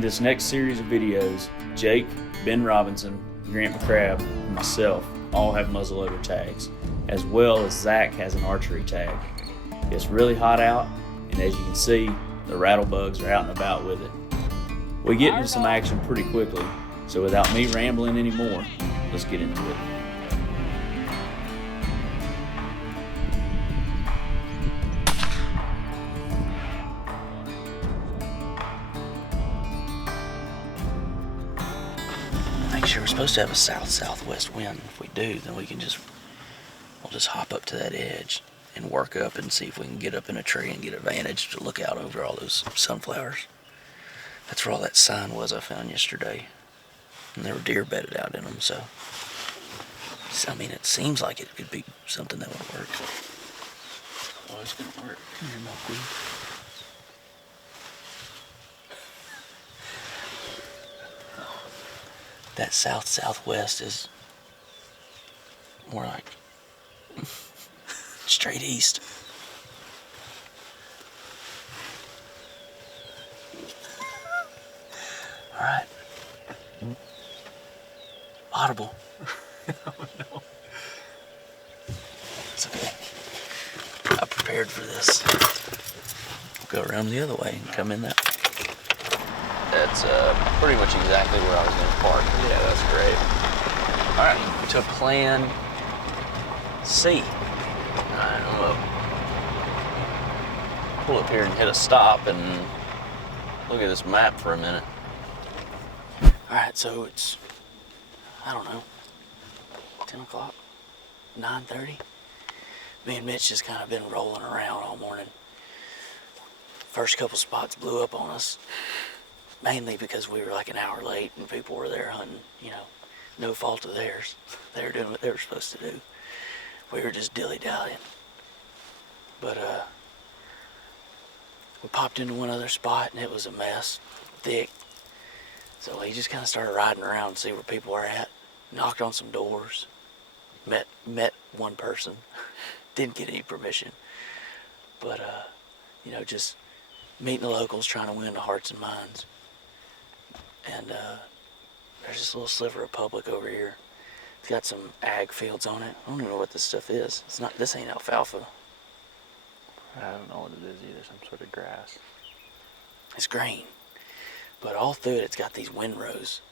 In this next series of videos, Jake, Ben Robinson, Grant McCrabb, and myself all have muzzleloader tags, as well as Zach has an archery tag. It's really hot out, and as you can see, the rattlebugs are out and about with it. We get into some action pretty quickly, so without me rambling anymore, let's get into it. Make sure we're supposed to have a south-southwest wind. If we do, then we'll just hop up to that edge and work up and see if we can get up in a tree and get advantage to look out over all those sunflowers. That's where all that sign was I found yesterday. And there were deer bedded out in them, so I mean, it seems like it could be something that would work. Oh, it's gonna work. Come here, Milkweed. That south-southwest is more like straight east. All right. Audible. Oh, no. It's okay. I prepared for this. We'll go around the other way and come in that way. That's pretty much exactly where I was going to park. Yeah, that's great. All right, to plan C. All right, I'm going to pull up here and hit a stop and look at this map for a minute. All right, so it's, I don't know, 10 o'clock, 9:30. Me and Mitch just kind of been rolling around all morning. First couple spots blew up on us. Mainly because we were like an hour late and people were there hunting, you know, no fault of theirs. They were doing what they were supposed to do. We were just dilly-dallying. But we popped into one other spot and it was a mess, thick. So he just kind of started riding around to see where people were at, knocked on some doors, met one person, didn't get any permission. But, you know, just meeting the locals, trying to win the hearts and minds. And there's this little sliver of public over here. It's got some ag fields on it. I don't even know what this stuff is. It's not. This ain't alfalfa. I don't know what it is either. Some sort of grass. It's green, but all through it, it's got these windrows,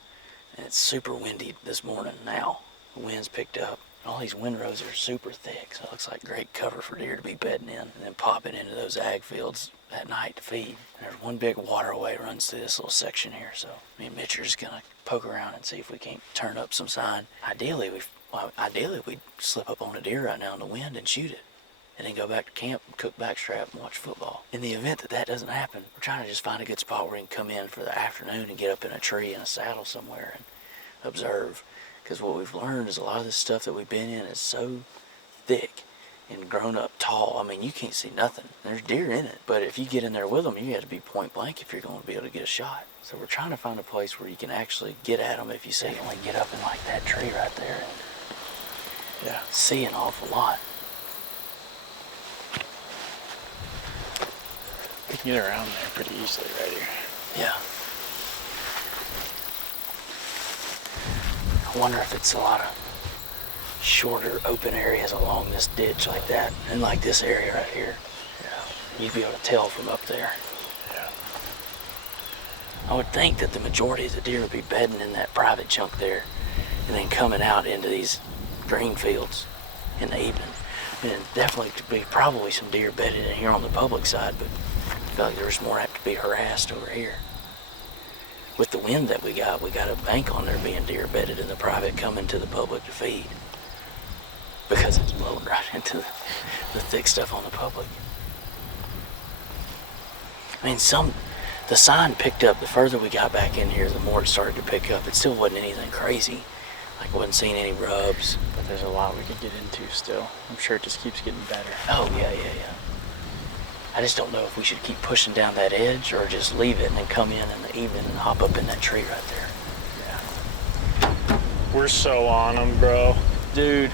and it's super windy this morning. Now the wind's picked up. All these windrows are super thick, so it looks like great cover for deer to be bedding in and then popping into those ag fields at night to feed. And there's one big waterway runs through this little section here, so me and Mitch are just gonna poke around and see if we can't turn up some sign. Ideally, we'd slip up on a deer right now in the wind and shoot it, and then go back to camp and cook backstrap and watch football. In the event that that doesn't happen, we're trying to just find a good spot where we can come in for the afternoon and get up in a tree in a saddle somewhere and observe. Because what we've learned is a lot of this stuff that we've been in is so thick and grown up tall. I mean, you can't see nothing. There's deer in it. But if you get in there with them, you have to be point blank if you're going to be able to get a shot. So we're trying to find a place where you can actually get at them if you see only get up in like that tree right there and see an awful lot. We can get around there pretty easily right here. Yeah. I wonder if it's a lot of shorter open areas along this ditch like that, and like this area right here. Yeah. You'd be able to tell from up there. Yeah. I would think that the majority of the deer would be bedding in that private chunk there, and then coming out into these green fields in the evening. I mean, definitely could be probably some deer bedded in here on the public side, but I feel like there's more apt to be harassed over here. With the wind that we got a bank on there being deer bedded in the private coming to the public to feed. Because it's blowing right into the thick stuff on the public. I mean, the sign picked up. The further we got back in here, the more it started to pick up. It still wasn't anything crazy. Like, I wasn't seeing any rubs. But there's a lot we could get into still. I'm sure it just keeps getting better. Oh, yeah. I just don't know if we should keep pushing down that edge or just leave it and then come in the evening and hop up in that tree right there. Yeah. We're so on them, bro. Dude,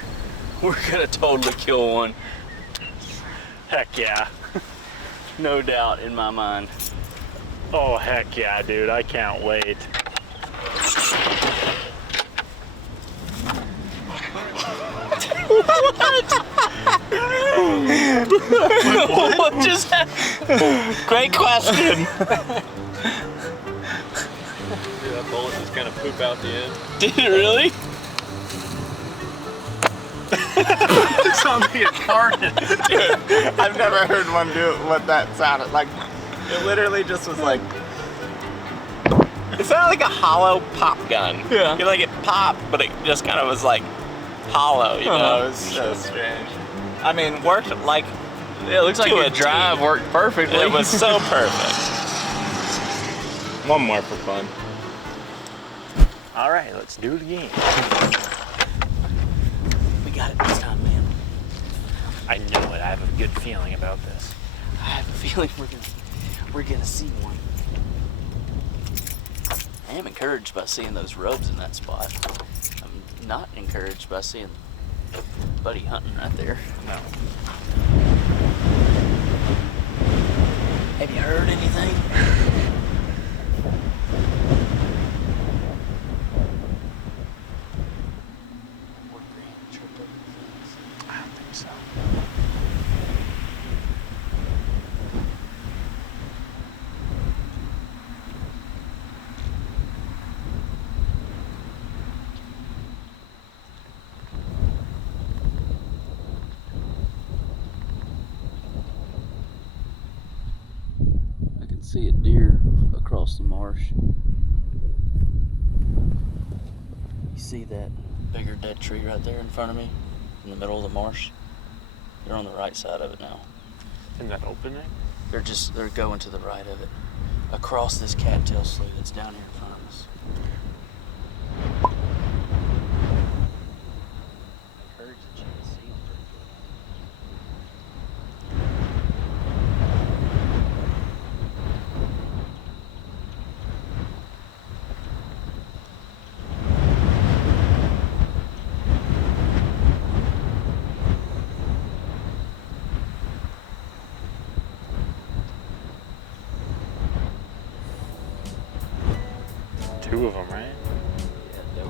we're gonna totally kill one. Heck yeah. No doubt in my mind. Oh, heck yeah, dude. I can't wait. What just happened? Great question. Dude, that bullet just kind of poop out the end. Did it really? It sounds like it farted. Dude, I've never heard one do what that sounded like. It literally just was like. It sounded like a hollow pop gun. Yeah. You feel like it popped, but it just kind of was like hollow, you know? It was so strange. I mean, worked like. Yeah, it looks like to your a drive T. worked perfectly. It was so perfect. One more for fun. All right, let's do it again. We got it this time, man. I know it. I have a good feeling about this. I have a feeling we're gonna see one. I am encouraged by seeing those rubs in that spot. I'm not encouraged by seeing Buddy hunting right there. No. Have you heard anything? I don't think so. I can see a deer across the marsh. You see that bigger dead tree right there in front of me, in the middle of the marsh? They're on the right side of it now. In that opening? They're going to the right of it, across this cattail slough that's down here in front of us. Encouraged that you can see them pretty good. Two of them, right? Yeah, they were.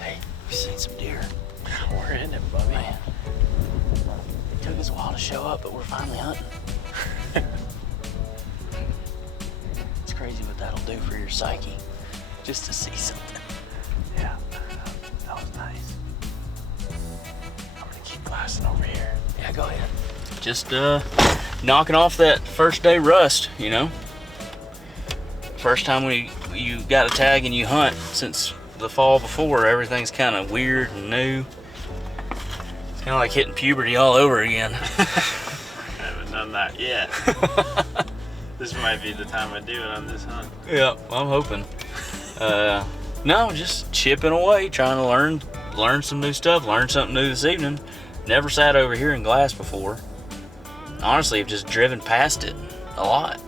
Hey, we've seen some deer. We're in it, buddy. Man, it took us a while to show up, but we're finally hunting. It's crazy what that'll do for your psyche, just to see something. Yeah, that was nice. I'm gonna keep blasting over here. Yeah, go ahead. Just knocking off that first day rust, you know? First time you got a tag and you hunt since the fall before, everything's kind of weird and new. It's kind of like hitting puberty all over again. I haven't done that yet. This might be the time I do it on this hunt. Yeah, I'm hoping. No, just chipping away, trying to learn some new stuff, learn something new this evening. Never sat over here in glass before. Honestly, I've just driven past it a lot.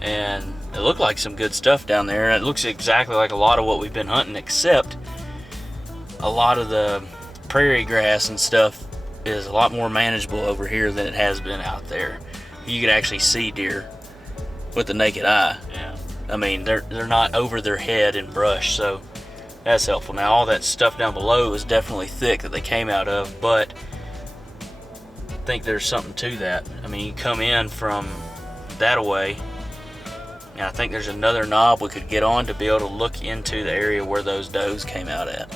And it looked like some good stuff down there. It looks exactly like a lot of what we've been hunting, except a lot of the prairie grass and stuff is a lot more manageable over here than it has been out there. You could actually see deer with the naked eye. Yeah. I mean, they're not over their head in brush, so that's helpful. Now, all that stuff down below is definitely thick that they came out of, but I think there's something to that. I mean, you come in from that away, and I think there's another knob we could get on to be able to look into the area where those does came out at.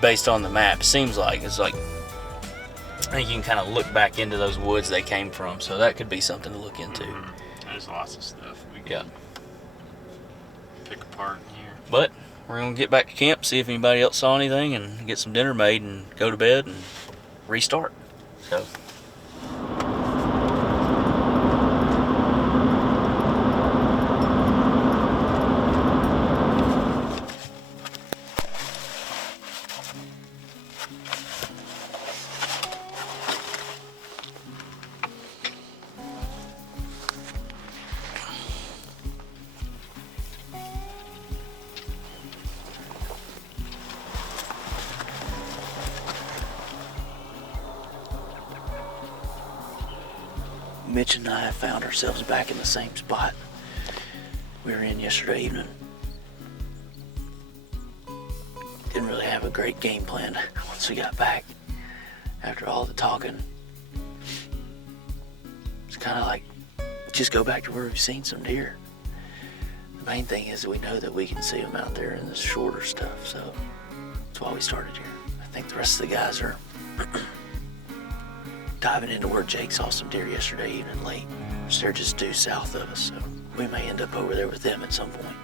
Based on the map, it seems like it's like I think you can kind of look back into those woods they came from, so that could be something to look into. There's lots of stuff we Yeah. can pick apart here. But we're gonna get back to camp, see if anybody else saw anything, and get some dinner made and go to bed and restart. So. Mitch and I found ourselves back in the same spot we were in yesterday evening. Didn't really have a great game plan once we got back. After all the talking, it's kind of like, just go back to where we've seen some deer. The main thing is that we know that we can see them out there in the shorter stuff, so that's why we started here. I think the rest of the guys are diving into where Jake saw some deer yesterday evening late. So they're just due south of us, so we may end up over there with them at some point.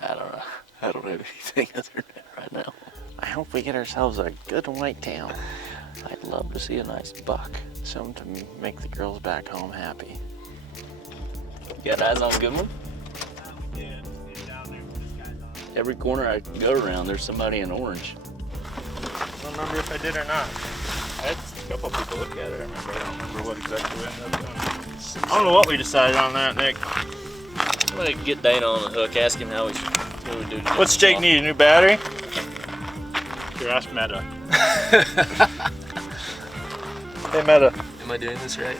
I don't have anything other than that right now. I hope we get ourselves a good whitetail. I'd love to see a nice buck. Something to make the girls back home happy. You got eyes on a good one? Yeah, it's down there with this guy's on. Every corner I go around, there's somebody in orange. I don't remember if I did or not. I had a couple people look at it. I don't remember what exactly we ended up doing. I don't know what we decided on that, Nick. I'm gonna get Dana on the hook, ask him how we should, what we do. What's Jake need? A new battery? Here, ask Meta. Hey, Meta. Am I doing this right?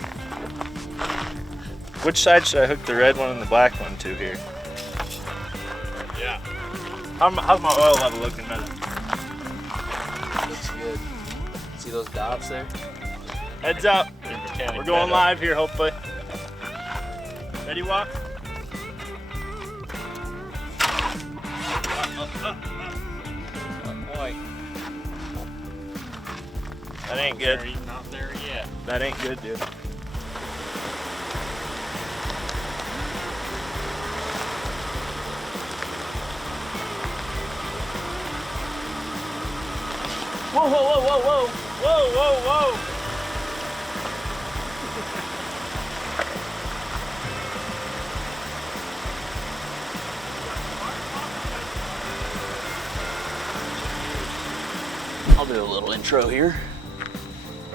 Which side should I hook the red one and the black one to here? Yeah. How's my oil level looking, Meta? Looks good. See those dots there? Heads up. We're going live here, hopefully. Ready, walk? Boy. That ain't good. He's not there yet. That ain't good, dude. Whoa, whoa, whoa, whoa, whoa. Whoa, whoa, whoa. I'll do a little intro here.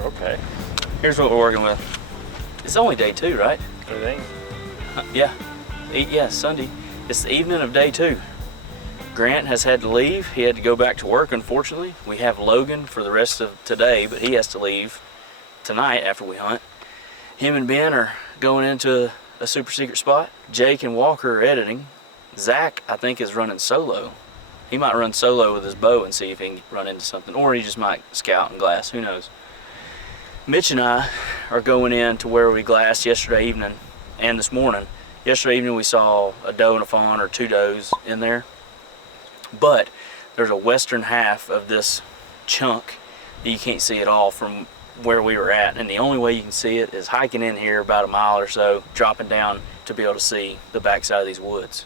Okay. Here's what we're working with. It's only day 2, right? Everything. Yeah. Yeah, Sunday. It's the evening of day 2. Grant has had to leave. He had to go back to work, unfortunately. We have Logan for the rest of today, but he has to leave tonight after we hunt. Him and Ben are going into a super secret spot. Jake and Walker are editing. Zach, I think, is running solo. He might run solo with his bow and see if he can run into something, or he just might scout and glass, who knows. Mitch and I are going in to where we glassed yesterday evening and this morning. Yesterday evening we saw a doe and a fawn, or 2 does in there. But there's a western half of this chunk that you can't see at all from where we were at, and the only way you can see it is hiking in here about a mile or so, dropping down to be able to see the backside of these woods.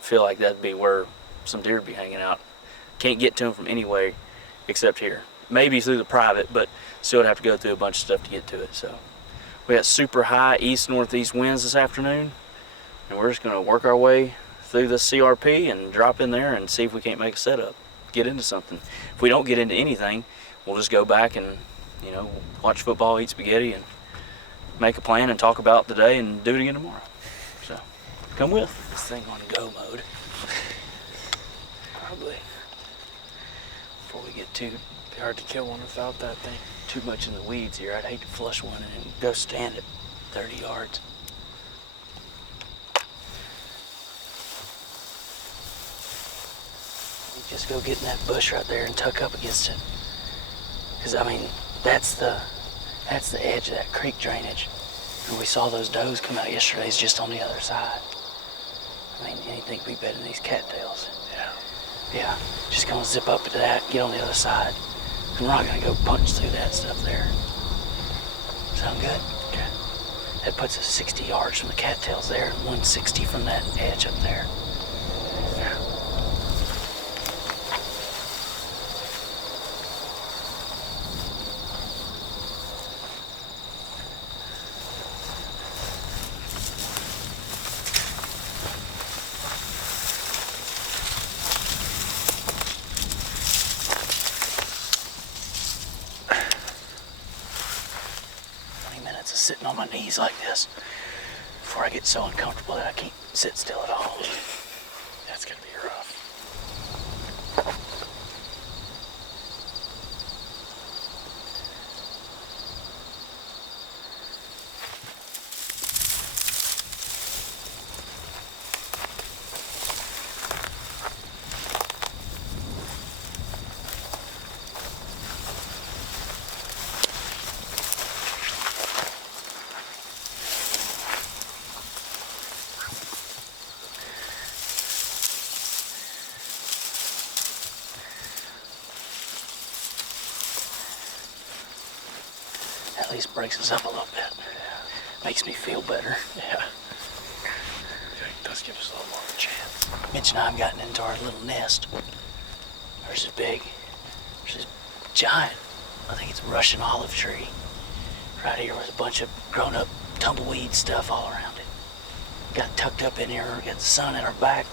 I feel like that'd be where some deer would be hanging out. Can't get to them from any way except here. Maybe through the private, but still would have to go through a bunch of stuff to get to it. So we got super high east-northeast winds this afternoon, and we're just going to work our way through the CRP and drop in there and see if we can't make a setup, get into something. If we don't get into anything, we'll just go back and, you know, watch football, eat spaghetti, and make a plan and talk about the day and do it again tomorrow. So come with. This thing on go mode. Probably before we get too hard to kill one without that thing. Too much in the weeds here. I'd hate to flush one and go stand at 30 yards. You just go get in that bush right there and tuck up against it. Cause I mean, that's the edge of that creek drainage. And we saw those does come out yesterday. It's just on the other side. I mean, anything could be better than these cattails. Yeah, just gonna zip up to that, get on the other side. And we're not gonna go punch through that stuff there. Sound good? Okay. That puts us 60 yards from the cattails there and 160 from that edge up there. Yeah. Sitting on my knees like this before I get so uncomfortable that I can't sit still at all. That's gonna be rough. least breaks us up a little bit. Makes me feel better. Yeah. It does give us a little more of a chance. Mitch and I have gotten into our little nest. There's this giant, I think it's a Russian olive tree right here with a bunch of grown-up tumbleweed stuff all around it. Got tucked up in here, got the sun in our back,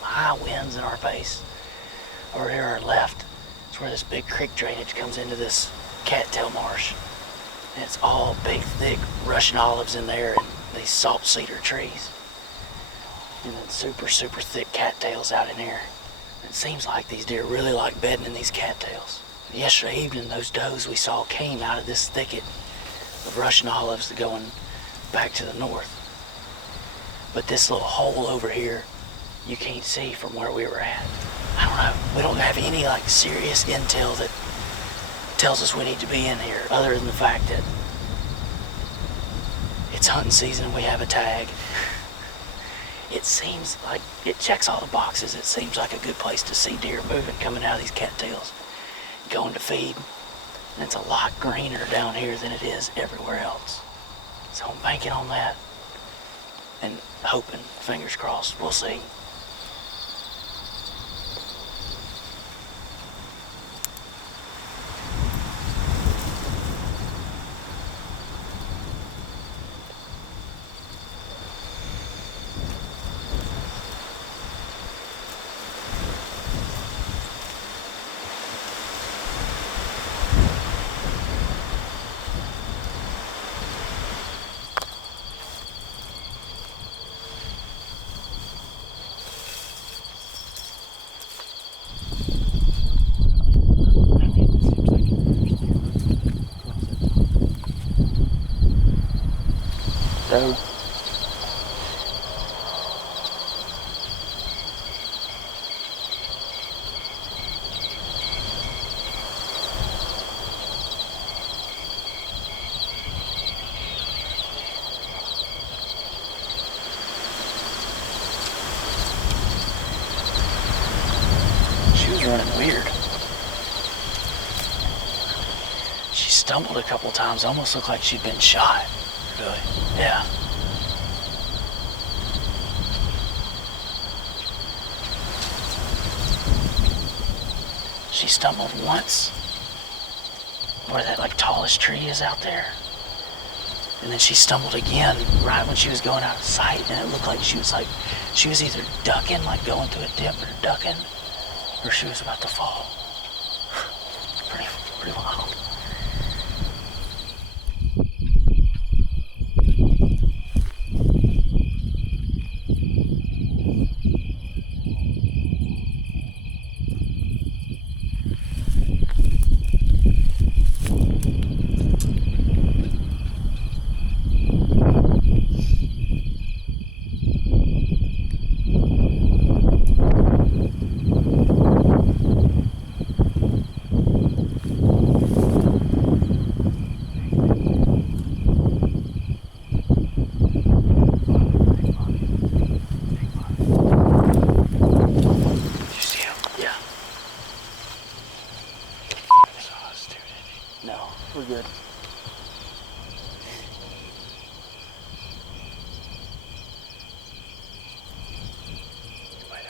high winds in our face. Over here on our left is where this big creek drainage comes into this cattail marsh. And it's all big, thick Russian olives in there and these salt cedar trees. And then super, super thick cattails out in here. It seems like these deer really like bedding in these cattails. Yesterday evening, those does we saw came out of this thicket of Russian olives going back to the north. But this little hole over here, you can't see from where we were at. I don't know. We don't have any like serious intel that tells us we need to be in here, other than the fact that it's hunting season and we have a tag. It seems like it checks all the boxes. It seems like a good place to see deer moving, coming out of these cattails, going to feed. And it's a lot greener down here than it is everywhere else. So I'm banking on that and hoping, fingers crossed, we'll see. Doe. She was running weird. She stumbled a couple times, almost looked like she'd been shot. Really? Yeah. She stumbled once where that like tallest tree is out there. And then she stumbled again right when she was going out of sight, and it looked like she was either ducking, like going through a dip or ducking, or she was about to fall. Pretty wild. We're good. Might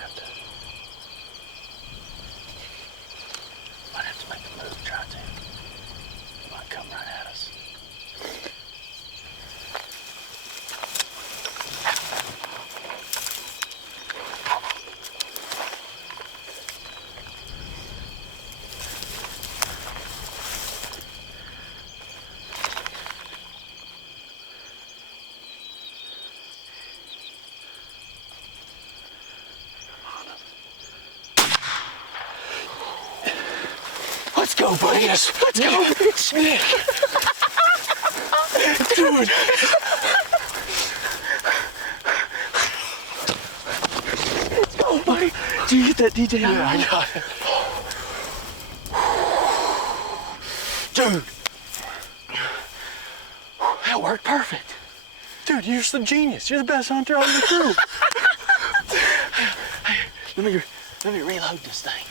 have to make a move, try to. Might come right at us. Let's go, buddy. Yes, let's go, bitch. Dude. Let's go, buddy. Did you get that DJ? Yeah, I got it. Dude. That worked perfect. Dude, you're just a genius. You're the best hunter on the crew. Hey, let me reload this thing.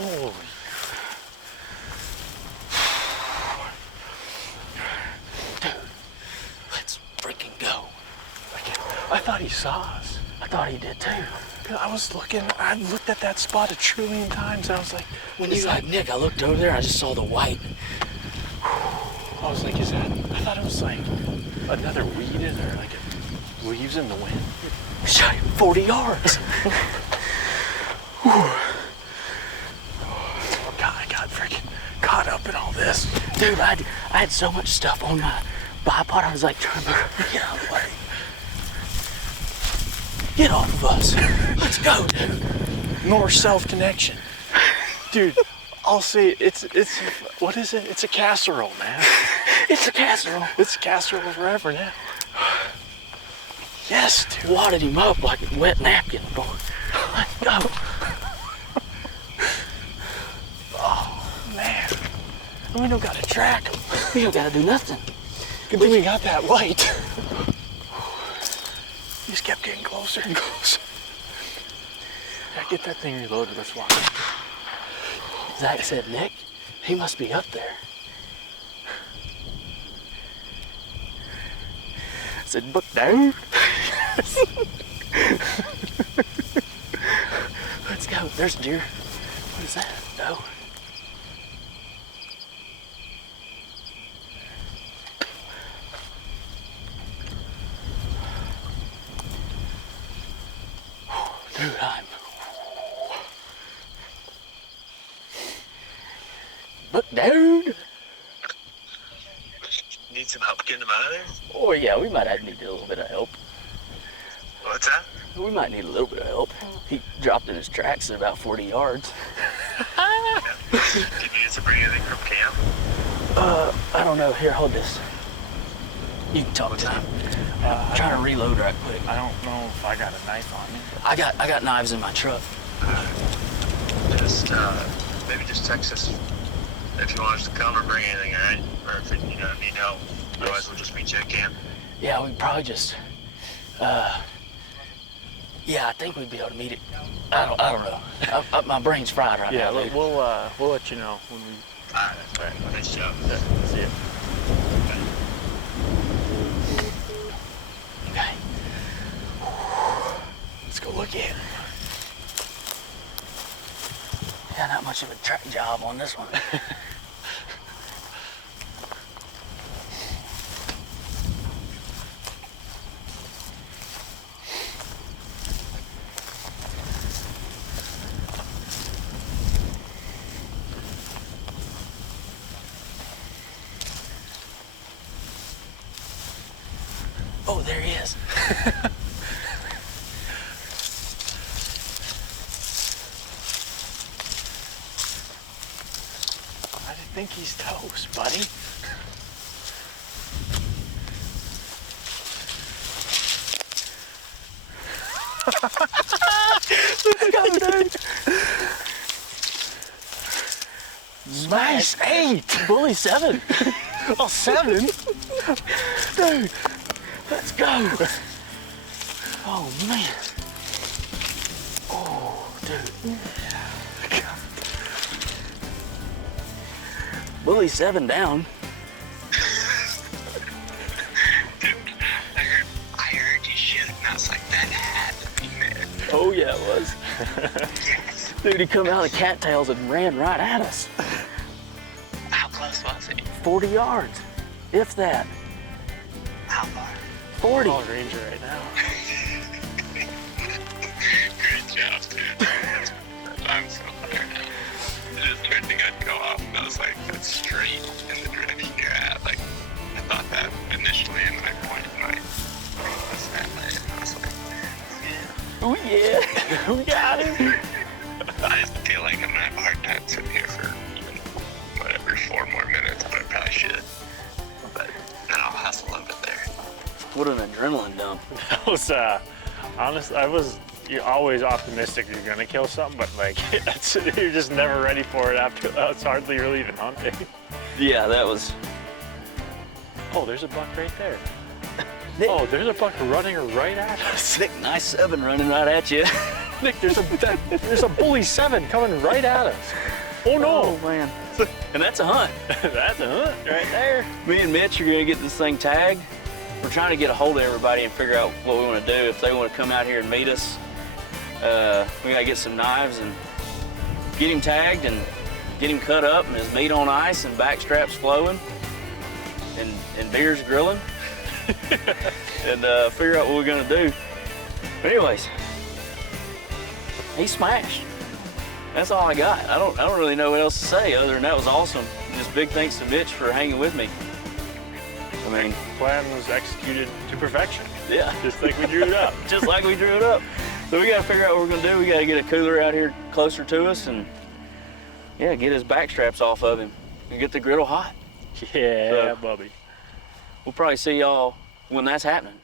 Holy. Dude, let's freaking go. I thought he saw us. I thought he did too. I was looking, I looked at that spot a trillion times and I was like, When you like, Nick, I looked over there, I just saw the white. I was like, is that, I thought it was like another weed in there, like leaves in the wind. Shot him 40 yards. Oh God, I got freaking caught up in all this. Dude, I had so much stuff on my bipod, I was like trying to get out of the way. Get off of us. Let's go, dude. More self-connection. Dude, I'll say it's, what is it? It's a casserole, man. It's a casserole. It's a casserole forever now. Yes, dude. Wadded him up like a wet napkin, boy. Let's go. Oh, man. We don't gotta track him. We don't gotta do nothing. Good thing we got that light. He just kept getting closer and closer. Yeah, get that thing reloaded. Let's walk. Zach said, Nick, he must be up there. I said, "Book down." Let's go. There's a deer. What is that? No. Dude, Book down. Need some help getting him out of there? Oh yeah, we might need a little bit of help. What's that? We might need a little bit of help. He dropped in his tracks at about 40 yards. Did you need to bring anything from camp? I don't know. Here, hold this. You can talk to him. I'm trying to reload right quick. I don't know if I got a knife on me. I got knives in my truck. Just, maybe just text us if you want us to come or bring anything, all right? Or if you need help. Otherwise, we'll just meet you at camp. Yeah, we probably just. Yeah, I think we'd be able to meet it. I don't know. My brain's fried right Yeah, now. Dude. we'll let you know when we. All right. Nice job. Yeah, see ya. Okay. Let's go look at him. Yeah, not much of a track job on this one. Oh, there he is. I think he's toast, buddy. Let's go, dude. Nice 8. Bully 7. Oh, 7. Dude, let's go. Oh, man. Oh, dude. Bully 7 down. I heard you shooting. I was like, that had to be Nick. Oh, yeah, it was. Yes. Dude, he come out of the cattails and ran right at us. How close was he? 40 yards, if that. How far? 40. Call Ranger right now. Great job, dude. I'm so fired up. I just heard the gun go off, and I was like, that's straight in the direction you're at. Like, I thought that initially, and then I pointed my cross that way, and I was like, yeah. Oh, yeah. We got him. I just feel like I'm gonna have a hard time sitting here for even, whatever, 4 more minutes, but I probably should. But then I'll hustle up it there. What an adrenaline dump. That was, honest. You're always optimistic you're gonna kill something, but like, you're just never ready for it after. It's hardly you're even hunting. Yeah, that was. Oh, there's a buck right there. Nick, Oh, there's a buck running right at us. Nick, nice 7 running right at you. Nick, there's a bully 7 coming right at us. Oh no! Oh man. And that's a hunt. That's a hunt right there. Me and Mitch are gonna get this thing tagged. We're trying to get a hold of everybody and figure out what we want to do. If they want to come out here and meet us, we gotta get some knives and get him tagged and get him cut up and his meat on ice and back straps flowing and beers grilling and figure out what we're gonna do. But anyways, he smashed. That's all I got. I don't really know what else to say other than that was awesome. Just big thanks to Mitch for hanging with me. I mean, Plan was executed to perfection. yeah. Just like we drew it up. Just like we drew it up. So we gotta figure out what we're gonna do. We gotta get a cooler out here closer to us and yeah, get his back straps off of him and get the griddle hot. Yeah, So- Bubby. We'll probably see y'all when that's happening.